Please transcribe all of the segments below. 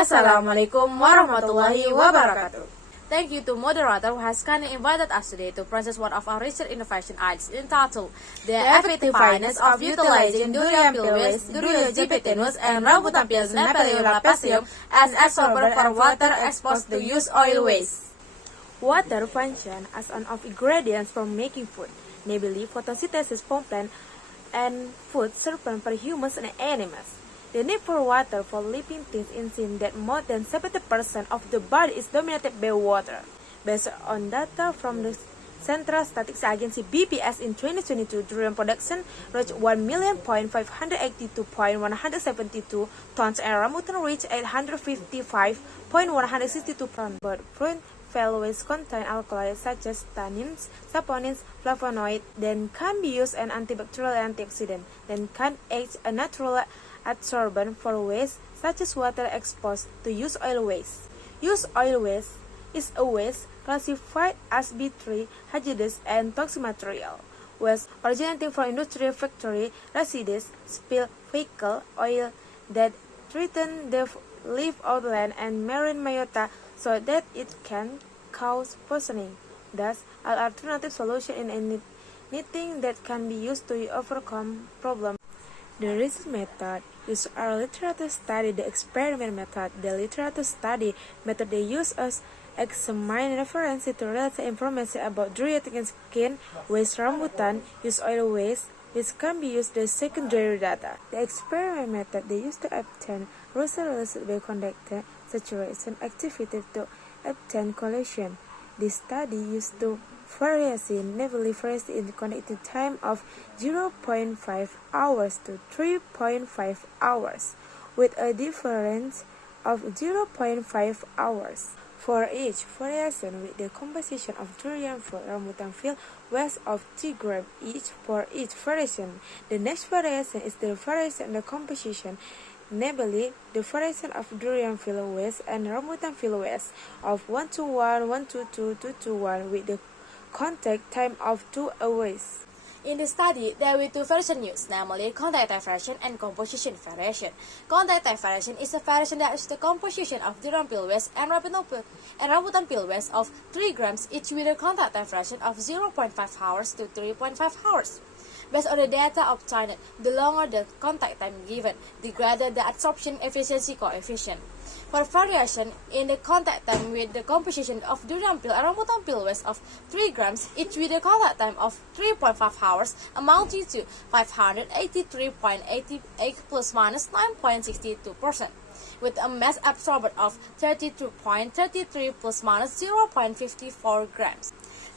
Assalamualaikum warahmatullahi wabarakatuh. Thank you to moderator who has kindly invited us today to present one of our research innovation ideas entitled The Effectiveness of Utilizing Durian Peel Waste, Durio Zibethinus, and Rambutan Peel's Nephelium Lappaceum as adsorbent for water exposed to used oil waste. Water functions as one of ingredients for making food, namely photosynthesis from plants and food served for humans and animals. The need for water for living things is seen that more than 70% of the body is dominated by water. Based on data from the Central Statistics Agency (BPS) in 2022, durian production reached 1,582,172 tons and rambutan reached 855,162 tons. But fruit waste contain alkaloids such as tannins, saponins, flavonoids that can be used as antibacterial and antioxidant, that can act as a natural adsorbent for waste such as water exposed to used oil waste. Used oil waste is a waste classified as B3 hazardous and toxic material. Waste originating from industrial factory residues, spill vehicle oil that threaten the life of land and marine biota so that it can cause poisoning. Thus, an alternative solution in anything that can be used to overcome problems. The research method used are literature study, the experiment method. The literature study method they use as examine reference to related information about Durio Skin, waste rambutan, used oil waste, which can be used as secondary data. The experiment method they used to obtain results by conducting saturation activity to obtain collection. This study used to variation heavily varies in connected time of 0.5 hours to 3.5 hours, with a difference of 0.5 hours. For each variation with the composition of durian fruit, rambutan peel waste of 2 grams each for each variation. The next variation is the variation in the composition, namely the variation of durian peel waste and rambutan peel waste of 1:1, 1:2, 2:1 with the contact time of 2 hours. In the study, there were two variations used, namely contact time variation and composition variation. Contact time variation is a variation that is the composition of durian peel waste and rambutan peel waste of 3 grams each with a contact time variation of 0.5 hours to 3.5 hours. Based on the data obtained, the longer the contact time given, the greater the adsorption efficiency coefficient. For variation in the contact time with the composition of durian peel and rambutan peel waste of 3 grams each with a contact time of 3.5 hours amounting to 583.88 plus minus 9.62%, with a mass absorbed of 32.33 plus minus 0.54 grams.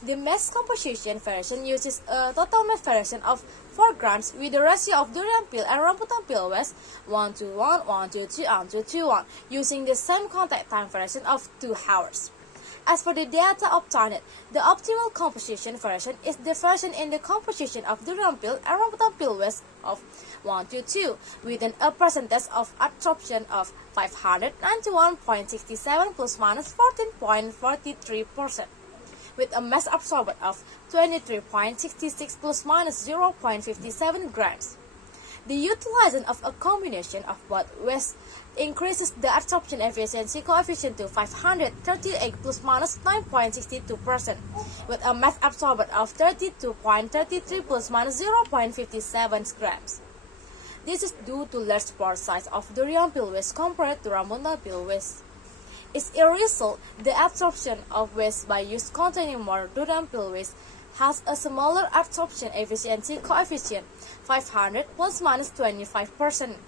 The mass composition variation uses a total mass variation of 4 grams with the ratio of durian peel and rambutan peel waste 1:1, 1:2, and 2:1, using the same contact time variation of 2 hours. As for the data obtained, the optimal composition variation is the variation in the composition of durian peel and rambutan peel waste of 1:2, with a percentage of adsorption of 591.67 plus minus 14.43%. With a mass absorbed of 23.66 plus minus 0.57 grams. The utilization of a combination of both waste increases the adsorption efficiency coefficient to 538 plus minus 9.62%, with a mass absorbed of 32.33 plus minus 0.57 grams. This is due to large pore size of durian peel waste compared to rambutan peel waste. As a result, the absorption of waste by use containing more durian peel waste has a smaller adsorption efficiency coefficient, 500 plus minus 25%,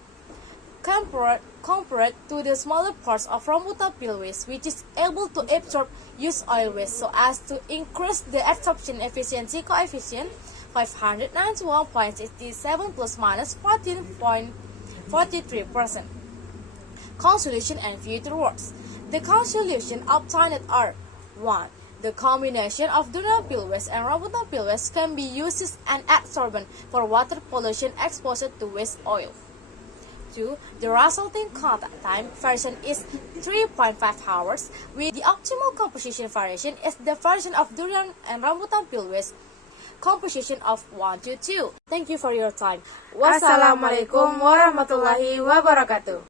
compared to the smaller parts of rambutan peel waste, which is able to absorb used oil waste so as to increase the adsorption efficiency coefficient, 591.67 plus minus 14.43%. Conclusion and future works. The conclusion obtained are 1. The combination of durian peel waste and rambutan peel waste can be used as an adsorbent for water pollution exposed to waste oil. 2. The resulting contact time variation is 3.5 hours, with the optimal composition variation is the variation of durian and rambutan peel waste composition of 1:2. Thank you for your time. Wassalamualaikum warahmatullahi wabarakatuh.